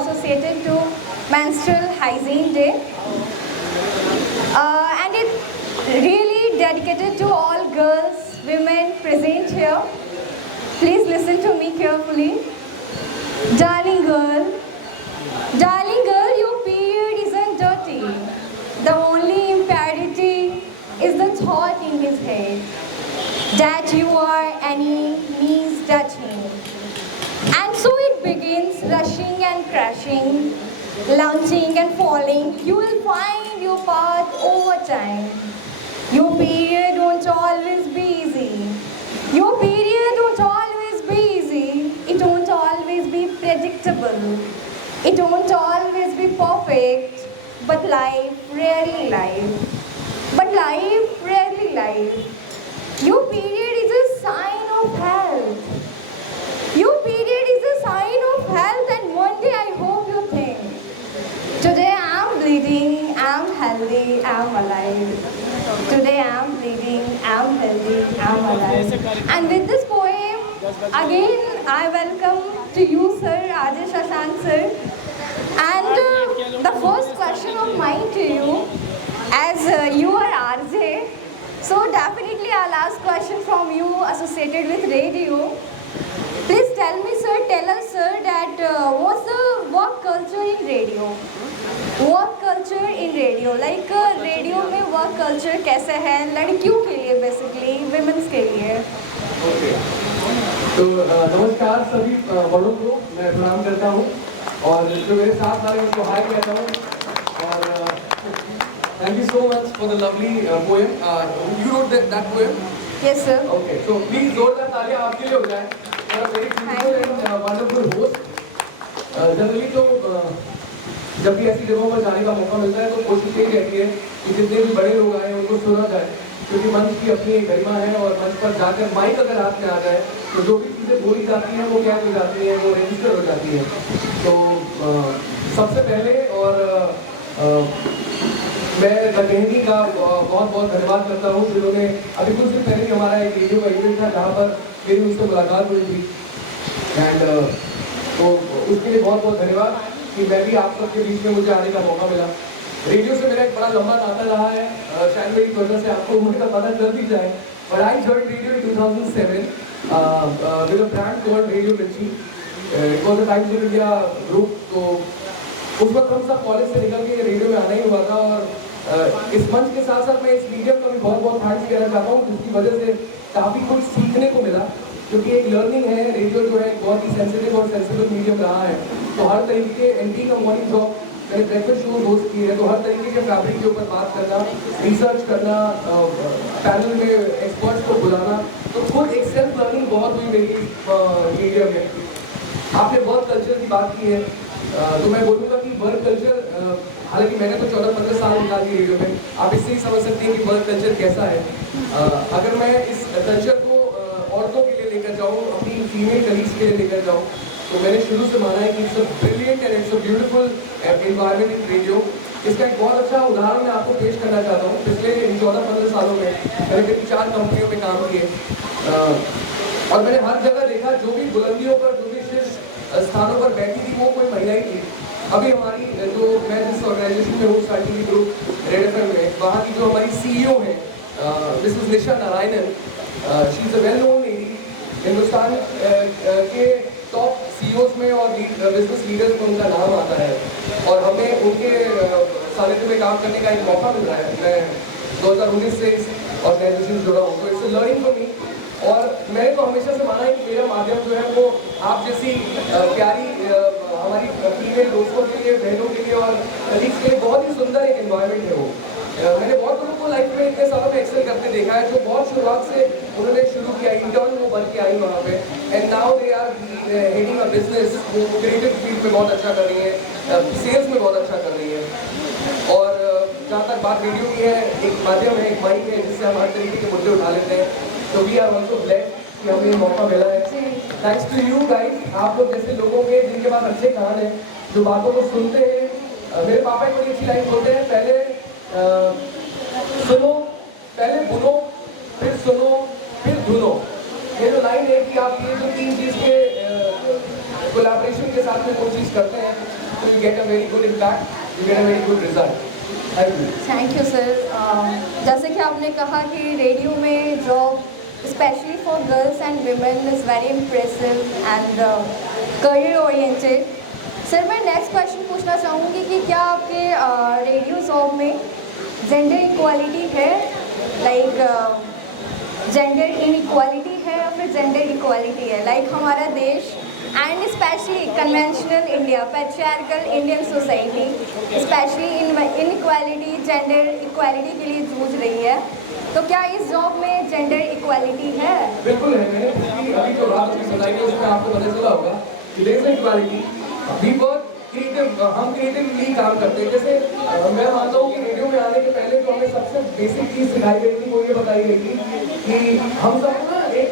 associated to Menstrual Hygiene Day. And it really dedicated to all girls, women present here. Please listen to me carefully. Darling girl, your period isn't dirty. The only impurity is the thought in his head that you are any knees touching. And so it begins rushing and crashing, launching and falling. You will find your path over time. Your period won't always be easy. Your period won't always be easy. It won't always be predictable. It won't always be perfect. But life rarely life. But life rarely life. Your period is a sign of health. Your period is a sign of health, and one day I hope you think, today I'm bleeding, I'm healthy, I'm alive. Today I'm bleeding, I'm healthy, I'm alive. And with this poem, again I welcome to you, sir, Rajesh Shashank, sir. And the first question of mine to you, as you are RJ, so definitely I'll ask question from you associated with radio. Please tell us, sir, that what's the work culture in radio? Work culture in radio, like radio में work culture कैसे है लड़कियों के लिए basically, women's के लिए? Okay. तो नमस्कार सभी बड़ों को मैं प्रणाम करता हूँ और जो मेरे साथ आ रहे हैं उनको हाय कहता हूँ और thank you so much for the lovely poem. You wrote that poem? Yes, sir. Okay. So please जोरदार तालियां आपके लिए हो जाए. और मेरी beautiful and wonderful host. Generally तो जब भी ऐसी जगहों पर जाने का मौका मिलता है तो कोशिश यही रहती है कि जितने भी बड़े लोग आए उनको सुना जाए, क्योंकि मंच की अपनी एक गरिमा है और मंच पर जाकर माइक अगर हाथ में आ जाए तो जो भी चीज़ें बोली जाती हैं वो क्या हो जाती हैं, वो रजिस्टर हो जाती हैं. तो सबसे पहले और मैं गगहिनी का बहुत बहुत धन्यवाद करता हूँ जिन्होंने अभी कुछ दिन पहले हमारा एक रेडियो का इवेंट था जहाँ पर मेरी उनसे मुलाकात हुई थी. एंड तो उसके लिए बहुत बहुत धन्यवाद कि मैं भी आप सबके बीच में मुझे आने का मौका मिला. रेडियो से मेरा एक बड़ा लंबा नाता रहा है, शायद मेरी वजह से आपको उम्र का पता चल भी जाए. But I joined radio in 2007 with a brand called radio Mirchi. It was a Times in India group. तो उस वक्त हम सब कॉलेज से निकल के रेडियो में आना ही हुआ था और इस मंच के साथ साथ मैं इस मीडियम का भी बहुत बहुत थैंक्स कहना चाहता हूँ जिसकी वजह से काफ़ी कुछ सीखने को मिला, क्योंकि एक लर्निंग है. रेडियो जो है बहुत ही सेंसिटिव और सेंसिबल मीडियम रहा है. तो हर तरीके के एनटी का मॉर्निंग जॉब मैंने ब्रेकफास्ट शोज होस्ट किए हैं, तो हर तरीके के फैब्रिक के ऊपर बात करना, रिसर्च करना, पैनल में एक्सपर्ट्स को बुलाना, तो खुद एक सेल्फ लर्निंग बहुत हुई मेरी मीडिया में. आपने वर्क कल्चर की बात की है, तो मैं बोलूँगा कि वर्क कल्चर, हालांकि मैंने तो 14-15 साल निकाल दिए रेडियो में, आप इससे ही समझ सकते हैं कि वर्क कल्चर कैसा है. अगर मैं इस कल्चर को औरतों के लिए लेकर जाऊँ, अपनी फीमेल कलीग्स के लिए लेकर जाऊँ, तो मैंने शुरू से माना है कि it's a brilliant and it's a beautiful environment in radio. इसका एक बहुत अच्छा उदाहरण मैं आपको पेश करना चाहता हूँ. पिछले 14-15 सालों में मैंने कई 4 कंपनियों में काम किए और मैंने हर जगह देखा जो भी बुलंदियों पर, जो भी शीर्ष स्थानों पर बैठी थी वो कोई महिला ही थी. अभी हमारी जो मैं जिस ऑर्गेनाइजेशन में हूँ साइंटिफिक ग्रुप रेड एफएम में, वहाँ की जो हमारी सीईओ है Mrs Nisha Narayanan, she is a well known lady. Hindustan के टॉप सीईओज में और बिजनेस लीडर्स में उनका नाम आता है और हमें उनके सानिध्य में काम करने का एक मौका मिल रहा है. मैं 2019 से इस ऑर्गेनाइजेशन से जुड़ा हूँ, तो इट्स लर्निंग फॉर मी. और मैंने तो हमेशा से माना है कि मेरा माध्यम जो है वो आप जैसी प्यारी हमारी फीमेल दोस्तों के लिए, बहनों के लिए और कलीग्स के लिए बहुत ही सुंदर एक एनवायरनमेंट है वो. मैंने बहुत लोगों को लाइफ में इतने सालों में एक्सेल करते देखा है, जो बहुत शुरुआत से उन्होंने शुरू किया, इंटर्न वो बन के आई वहाँ पे, and now they are heading a business. वो क्रिएटिव फील्ड में बहुत अच्छा कर रही है, सेल्स में बहुत अच्छा कर रही है. और जहाँ तक बात रेडियो की है, एक माध्यम है, एक माइक है जिससे हम हर तरीके के मुद्दे उठा लेते हैं. तो वी आर ऑल्सो ब्लेस्ड कि हमें ये मौका मिला है. थैंक्स टू यू गाइस, आप लोग जैसे लोगों के जिनके पास अच्छे कान हैं, जो बातों को सुनते हैं. मेरे पापा एक बड़ी अच्छी लाइन बोलते हैं, पहले सुनो, पहले बुनो, फिर सुनो, फिर धुनो. ये जो लाइन है कि आप ये जो 3 चीज़ के कोलैबोरेशन के साथ में कोई चीज़ करते हैं तो you get a very good impact, you get a very good result. Thank you. Thank you sir. जैसे कि आपने कहा कि रेडियो में job specially for girls and women is very impressive and career oriented. Sir मैं next question पूछना चाहूँगी कि क्या आपके रेडियो जॉब में जेंडर इक्वालिटी है, लाइक जेंडर इनइक्वालिटी है या फिर जेंडर इक्वालिटी है? लाइक हमारा देश and specially conventional India, patriarchal Indian society specially inequality, gender equality के लिए जूझ रही है, तो क्या इस जॉब में जेंडर इक्वालिटी है? बिल्कुल है। मैंने पिछली अभी जो रात की बताई है उसमें आपको पता चला होगा कि there is equality. We work creative, हम क्रिएटिवली काम करते हैं। जैसे मैं मानता हूँ कि रेडियो में आने के पहले तो हमें सबसे बेसिक चीज़ सिखाई गई थी, वो ये बताई गई थी कि हम सब ना एक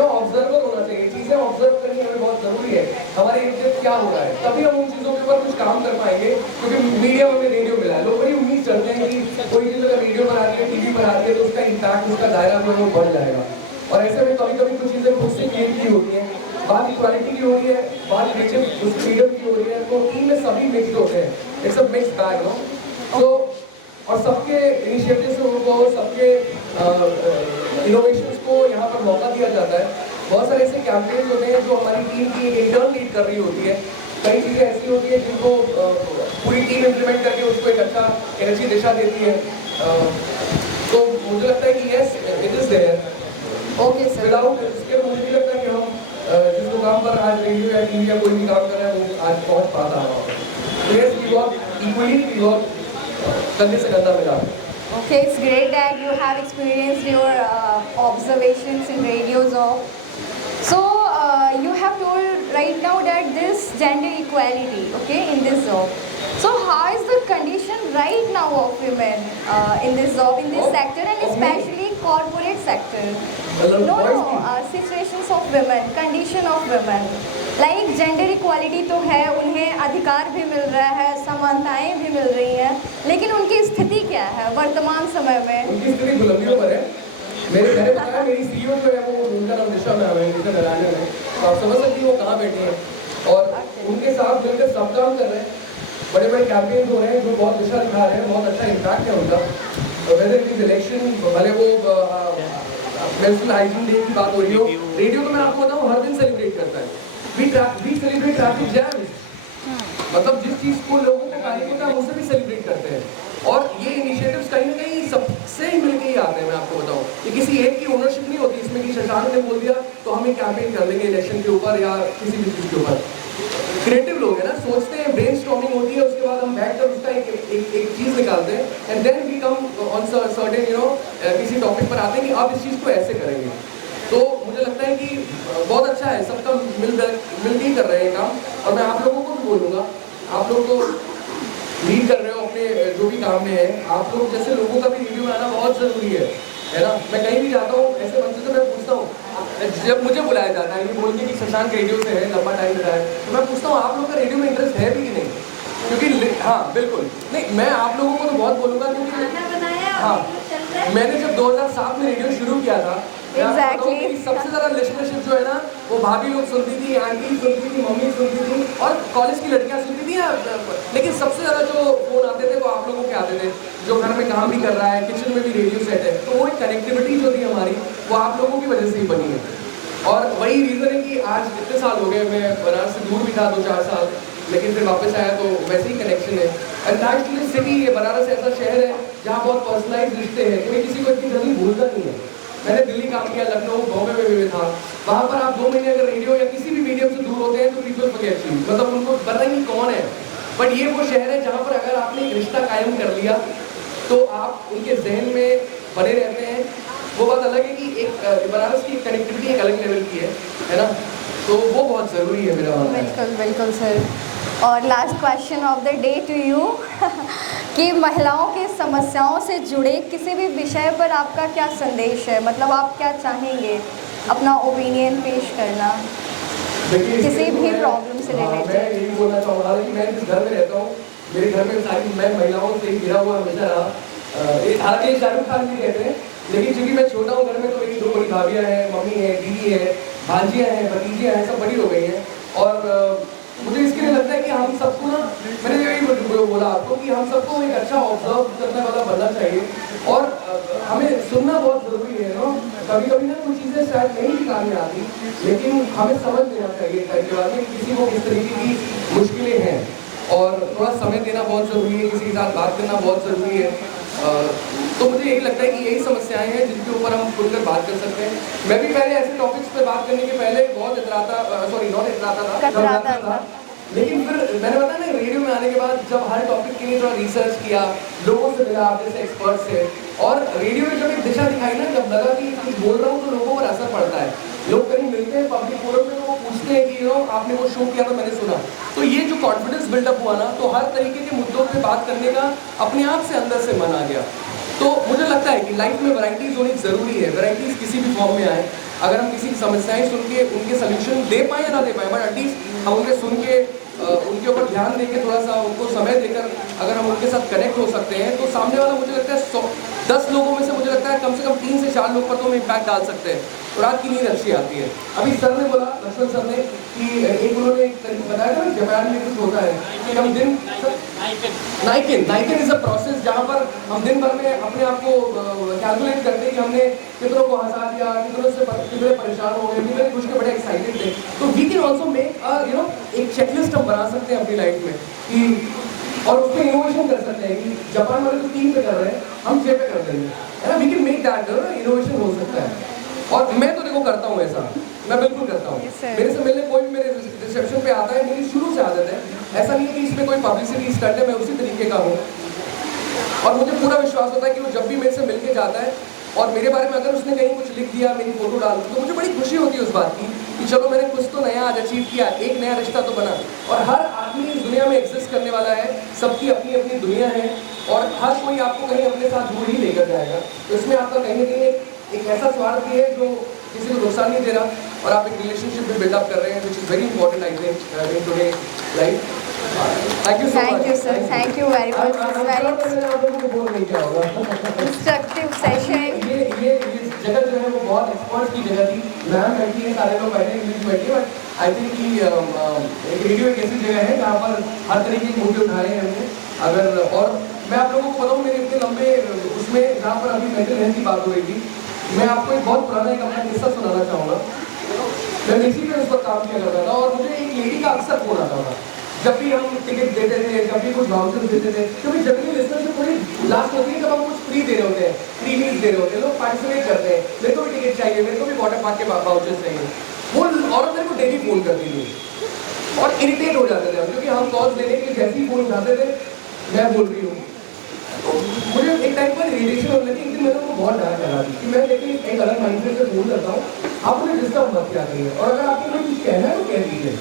ऑब्जर्वर होना चाहिए। चीज़ें ऑब्जर्व करनी हमें बहुत ज़रूरी है, हमारे इर्द गिर्द क्या हो रहा है, तभी हम उन चीज़ों के ऊपर कुछ काम कर पाएंगे। क्योंकि मीडिया में रेडियो मिला है, लोग बड़ी उम्मीद करते हैं कि कोई चीज़ अगर रेडियो पर आती है, टीवी पर आती है तो उसका इम्पैक्ट, उसका दायरा जो है वो बढ़ जाएगा। और ऐसे में कभी कभी कुछ चीज़ें खुद से क्रिएट की होती हैं। बात इक्वालिटी की हो रही है, बात फ्रीडम की हो रही है, तो टीम में सभी मिक्स्ड होते हैं। It's a mixed bag, no? तो और सबके इनिशिएटिव्स को, सबके इनोवेशंस को यहाँ पर मौका दिया जाता है। बहुत सारे ऐसे कैंपेन्स होते हैं जो हमारी टीम की एक इंटर्न लीड कर रही होती है। कई चीज़ें ऐसी होती हैं जिनको पूरी टीम इम्प्लीमेंट करके उसको एक अच्छा एनर्जी दिशा देती है। तो मुझे लगता है कि yes, it is there. Okay sir. Without इसके मुझे नहीं लगता कि हम जिस मुकाम पर आज रेडियो या टीवी या कोई भी काम कर रहे हैं वो आज पहुँच पाता है। तो yes, we work equally, we work कंधे से कंधा मिला। Okay, it's great that you have experienced your observations in radio job. So you have told right now that this gender equality, okay, in this job. So how is the condition right now of women in this job, in this sector, and especially corporate sector? No, situations of women, condition of women. Like gender equality तो है, उन्हें अधिकार भी मिल रहा है, समानताएं भी मिल रही हैं, लेकिन उनकी स्थिति क्या है वर्तमान समय में? उनकी स्थिति बुलंदियों पर है। मैंने बताया मेरी सीईओ जो है वो उनका नाम दिशा मैम है, दिशा नारायण है। तो आप समझ सकती हो वो कहाँ बैठी हैं और उनके साथ मिलकर सब काम कर रहे हैं। बड़े बड़े कैंपेन हो रहे हैं जो बहुत दिशा दिखा रहे हैं, बहुत अच्छा इम्पैक्ट है उनका। वेदर इट इज इलेक्शन, भले वो नेशनल हाइजीन डे की बात हो रही हो, रेडियो तो मैं आपको बताऊँ हर दिन सेलिब्रेट करता है। वी सेलिब्रेट ट्रैफिक जैम्स, मतलब जिस चीज़ को लोगों को कार्य होता है उससे भी सेलिब्रेट करते हैं। और ये इनिशिएटिव्स कहीं ना कहीं सबसे ही मिलके ही आते हैं। मैं आपको बताऊं, ये किसी एक की ओनरशिप नहीं होती इसमें कि शशांक ने बोल दिया तो हम एक कैंपेन कर लेंगे इलेक्शन के ऊपर या किसी भी चीज़ के ऊपर। क्रिएटिव लोग हैं ना, सोचते हैं, ब्रेनस्टॉर्मिंग होती है, उसके बाद हम बैठकर उसका एक चीज़ निकालते हैं and then we come on certain किसी टॉपिक पर आते हैं कि आप इस चीज़ को ऐसे करेंगे। तो मुझे लगता है कि बहुत अच्छा है, सबका मिल के कर रहे हैं काम। और मैं आप लोगों को भी बोलूँगा, आप लोग तो लीड कर रहे हो अपने जो भी काम में है, आप लोग जैसे लोगों का भी रिव्यू में आना बहुत ज़रूरी है ना? मैं कहीं भी जाता हूँ ऐसे मंच से मैं पूछता हूँ, जब मुझे बुलाया जाता है ये बोल के कि शशांक रेडियो से है, लंबा टाइम रहा है, तो मैं पूछता हूँ आप लोगों का रेडियो में इंटरेस्ट है भी कि नहीं? क्योंकि हाँ बिल्कुल नहीं, मैं आप लोगों को तो बहुत बोलूँगा क्योंकि हाँ, मैंने जब 2007 में रेडियो शुरू किया था, Exactly. सबसे ज़्यादा लिस्टनरशिप जो है ना वो भाभी लोग सुनती थी, आंटी सुनती थी, मम्मी सुनती थी और कॉलेज की लड़कियां सुनती थी। लेकिन सबसे ज़्यादा जो फोन आते थे वो आप लोगों के आते थे, जो घर में काम भी कर रहा है, किचन में भी रेडियो सेट है। तो वो एक कनेक्टिविटी जो थी हमारी वो आप लोगों की वजह से ही बनी है। और वही रीज़न है कि आज इतने साल हो गए, मैं बनारस से दूर भी था 2-4 साल, लेकिन फिर वापस आया तो वैसे ही कनेक्शन है। And thanks to this city, ये बनारस ऐसा शहर है जहाँ बहुत पर्सनलाइज रिश्ते हैं, कोई किसी को इतनी जल्दी भूलता नहीं है। मैंने दिल्ली काम किया, लखनऊ, बॉम्बे में भी था, वहाँ पर आप 2 महीने अगर रेडियो या किसी भी मीडियम से दूर होते हैं तो पीपल फॉरगेट यू, मतलब उनको पता ही नहीं कौन है। बट ये वो शहर है जहाँ पर अगर आपने एक रिश्ता कायम कर लिया तो आप उनके जहन में बने रहते हैं। वो बात अलग है कि एक बनारस की कनेक्टिविटी एक अलग लेवल की है ना? तो वो बहुत ज़रूरी है मेरा मानना है। बिल्कुल बिल्कुल सर। और last question of the day to you कि महिलाओं की समस्याओं से जुड़े किसी भी विषय पर आपका क्या संदेश है, मतलब आप क्या चाहेंगे अपना ओपिनियन पेश करना किसी भी प्रॉब्लम से रिलेटेड? मैं यही बोलना चाहूँगा कि मैं जिस घर में रहता हूँ, मेरे घर में सारी मैं महिलाओं से ही घिरा हुआ हमेशा रहा। हालांकि शाहरुख खान भी कहते हैं, लेकिन चूंकि मैं छोटा हूँ घर में तो मेरी 2 बड़ी भाभियाँ हैं, मम्मी है, दीदी है, भांजियाँ हैं, भतीजियाँ हैं, सब बड़ी हो गई हैं। और मुझे इसके लिए लगता है कि हम सबको ना, मैंने यही बोला आपको कि हम सबको एक अच्छा ऑब्जर्व करने वाला बनना चाहिए और हमें सुनना बहुत ज़रूरी है ना। कभी कभी ना कुछ चीज़ें शायद नहीं दिखानी आती, लेकिन हमें समझ लेना चाहिए टाइम के बाद कि किसी को किस तरीके की मुश्किलें हैं और थोड़ा समय देना बहुत ज़रूरी है, किसी के साथ बात करना बहुत ज़रूरी है। तो मुझे यही लगता है कि यही समस्याएं हैं जिनके ऊपर हम खुलकर बात कर सकते हैं। मैं भी पहले ऐसे टॉपिक्स पे बात करने के पहले बहुत कतराता था, लेकिन फिर मैंने बताया ना, रेडियो में आने के बाद जब हर टॉपिक के लिए थोड़ा रिसर्च किया, लोगों से मिला, आप जैसे एक्सपर्ट से, और रेडियो में जब एक दिशा दिखाई ना, जब लगा कि कुछ बोल रहा हूँ तो लोगों पर असर पड़ता है। लोग कहीं मिलते हैं पब्लिक फोरम में तो वो पूछते हैं कि आपने वो शो किया था, मैंने सुना। तो ये जो कॉन्फिडेंस बिल्डअप हुआ ना, तो हर तरीके के मुद्दों पे बात करने का अपने आप से अंदर से मन आ गया। तो मुझे लगता है कि लाइफ में वैरायटीज़ होनी ज़रूरी है। वैरायटीज़ किसी भी फॉर्म में आए, अगर हम किसी की समस्याएं सुन के उनके सोल्यूशन दे पाए या ना दे पाए, बट एटलीस्ट हम उन्हें सुन के उनके ऊपर ध्यान देके, थोड़ा सा उनको समय देकर अगर हम उनके साथ कनेक्ट हो सकते हैं, तो सामने वाला, मुझे लगता है 10 लोगों में से मुझे लगता है कम से कम 3 से 4 लोग पर तो हम इम्पैक्ट डाल सकते हैं और रात की नींद अच्छी आती है। अभी सर ने बोला, लक्ष्मण सर ने, कि एक उन्होंने एक तरीका बताया था, जापान में कुछ होता है कि हम दिन नाइकिन इज अ प्रोसेस जहाँ पर हम दिन भर में अपने आप को कैलकुलेट करते हैं कि हमने कितनों को हंसा दिया, कितने परेशान हो गए, कितने कुछ के बड़े एक्साइटेड थे। तो वी कैन ऑल्सो मेक एक चेकलिस्ट हम बना सकते हैं अपनी लाइफ में कि, और उसमें इनोवेशन कर सकते हैं कि जापान वाले तो 3 पे कर रहे हैं, हम 6 पे कर देंगे, है ना। We can make that, innovation हो सकता है। और मैं तो देखो करता हूँ ऐसा, मैं बिल्कुल करता हूँ। मेरे से मिलने कोई भी मेरे रिसेप्शन पे आता है, मेरी शुरू से आदत है, ऐसा नहीं है कि इसमें कोई पब्लिसिटी स्टंट है, मैं उसी तरीके का हूँ। और मुझे पूरा विश्वास होता है कि वो जब भी मेरे से मिलके जाता है और मेरे बारे में अगर उसने कहीं कुछ लिख दिया, मेरी फोटो डाल दी, तो मुझे बड़ी खुशी होती है उस बात की कि चलो मैंने कुछ तो नया आज अचीव किया, एक नया रिश्ता तो बना। और हर आदमी इस दुनिया में एग्जिस्ट करने वाला है, सबकी अपनी अपनी दुनिया है और हर कोई आपको कहीं अपने साथ दूर ही लेकर जाएगा। तो इसमें आपका कहीं ना कहीं एक ऐसा स्वार्थ भी है जो किसी को नुकसान नहीं दे रहा और आप एक रिलेशनशिप भी बिल्डअप कर रहे हैं, which is very important I think in today life. Thank you so much. Thank you, sir. Thank you very much. It's very instructive session. ये जगह जो है वो बहुत एक्सपर्ट की जगह थी। मैम बैठी है, सारे लोग बैठे हैं, इंग्लिश बैठी है, बट आई थिंक कि एक रेडियो एक ऐसी जगह है जहाँ पर हर तरीके के मुद्दे उठाए हैं हमने। अगर और मैं आप लोगों को बताऊँ, मेरे इतने लंबे उसमें जहाँ पर अभी मेंटल हेल्थ की बात हो रही थी, मैं आपको एक बहुत पुराना एक अपना किस्सा सुनाना चाहूँगा। मैं इसी पे उस पर काम किया करता था और मुझे एक लेडी का अक्सर फोन आता था जब भी हम टिकट देते थे, जब भी कुछ वाउचर्स देते थे, क्योंकि जनरली लिसनर से थोड़ी लास्ट होती है जब हम कुछ फ्री दे रहे होते हैं, फ्री मील्स दे रहे होते हैं, लोग पार्टिसिपेट करते हैं, मेरे को भी टिकट चाहिए, मेरे को भी वाटर पार्क के वाउचर्स चाहिए। वो औरत मेरे को डेली फोन करती थी और इरिटेट हो जाते थे क्योंकि हम कॉल्स लेने के लिए जैसे ही फोन उठाते थे, मैं बोल रही हूँ, तो मुझे एक टाइप पर इरिटेशन होने लगी। एक दिन मैंने उनको बहुत डांट लगा दी कि मैं लेकिन एक अलग माइंडसेट से फोन करता हूँ, आप मुझे डिस्टर्ब मत किया करिए और अगर आपको कोई कुछ कहना है तो कह दीजिए।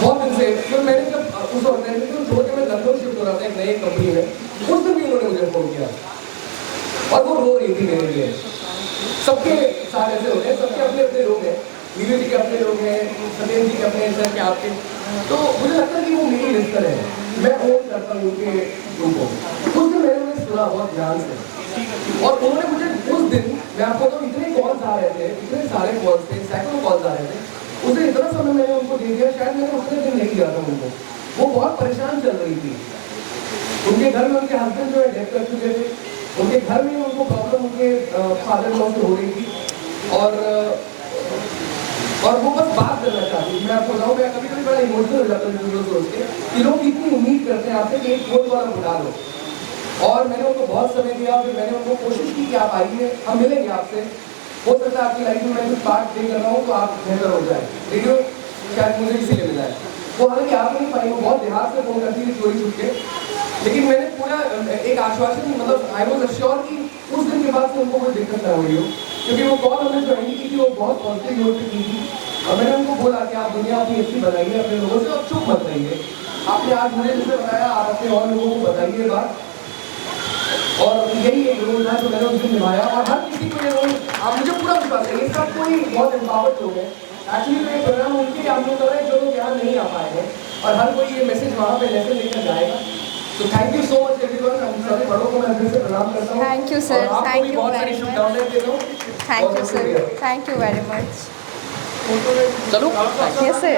बहुत दिन से तो मैंने जब उस ऑर्गेनाइजेशन को छोड़ के मैं लखनऊ शिफ्ट हो रहा था एक नई कंपनी में, उस दिन भी उन्होंने मुझे फोन किया और वो रो रही थी मेरे लिए। सबके साथ ऐसे होते हैं, सबके अपने अपने लोग हैं, नीरू जी के अपने लोग हैं, सत्येंद्र जी के अपने, सर के आपके, तो मुझे लगता है कि वो मेरी लिस्टर है, मैं ओन करता हूँ उनके उनको। उस दिन मैंने उन्हें सुना बहुत ध्यान से और उन्होंने मुझे उस दिन, मैं आपको तो इतने कॉल्स आ रहे थे, इतने सारे कॉल्स थे, सैकड़ों कॉल्स आ रहे थे, उसे इतना समय मैंने उनको दे दिया, शायद मैंने उतने दिन नहीं दिया था उनको। वो बहुत परेशान चल रही थी, उनके घर में उनके हस्बैंड जो है डेथ कर चुके थे, उनके घर में उनको प्रॉब्लम उनके फादर लॉ से हो रही थी और वो बस बात करना चाहती थी। मैं आपको बताऊँ, मैं कभी कभी बड़ा इमोशनल हो जाता हूँ सोच के कि लोग इतनी उम्मीद करते हैं आपसे कि एक फोन वाला बुला लो, और मैंने उनको बहुत समय दिया, फिर मैंने उनको कोशिश की कि आप आइए, हम मिलेंगे आपसे, हो सकता है आपकी लाइफ में मैं कुछ पार्ट प्ले कर रहा हूँ तो आप बेहतर हो जाए। रेडियो शायद मुझे इसीलिए मिला है। वो हालांकि आप नहीं पाई, वो बहुत देहात से फोन करती थी चोरी छुप के, लेकिन मैंने पूरा एक आश्वासन, मतलब आई वॉज अश्योर कि उस दिन के बाद से उनको कोई दिक्कत ना हुई हो, क्योंकि वो कॉल हमने ज्वाइन की थी, वो बहुत पॉजिटिव नोट पे की थी और मैंने उनको बोला कि आप दुनिया अपनी अच्छी बनाइए अपने लोगों से, अब चुप मत रहिए। आपने आज मुझे जैसे बताया, आप अपने और लोगों को बताइए बात, और यही एक रोल था जो मैंने उस दिन निभाया और हर किसी को ये रोल, आप मुझे पूरा विश्वास है, ये सब कोई बहुत एम्पावर्ड लोग हैं। एक्चुअली तो ये प्रोग्राम उनके लिए हम लोग कर रहे हैं जो लोग यहाँ नहीं आ पाए हैं और हर कोई ये मैसेज वहाँ पे लेकर लेकर जाएगा। तो thank you so much everyone, हम सभी बड़ों को मैं फिर से प्रणाम करता हूँ। Thank you sir, thank you very much. Thank you sir, thank you very much. चलो, Yes sir.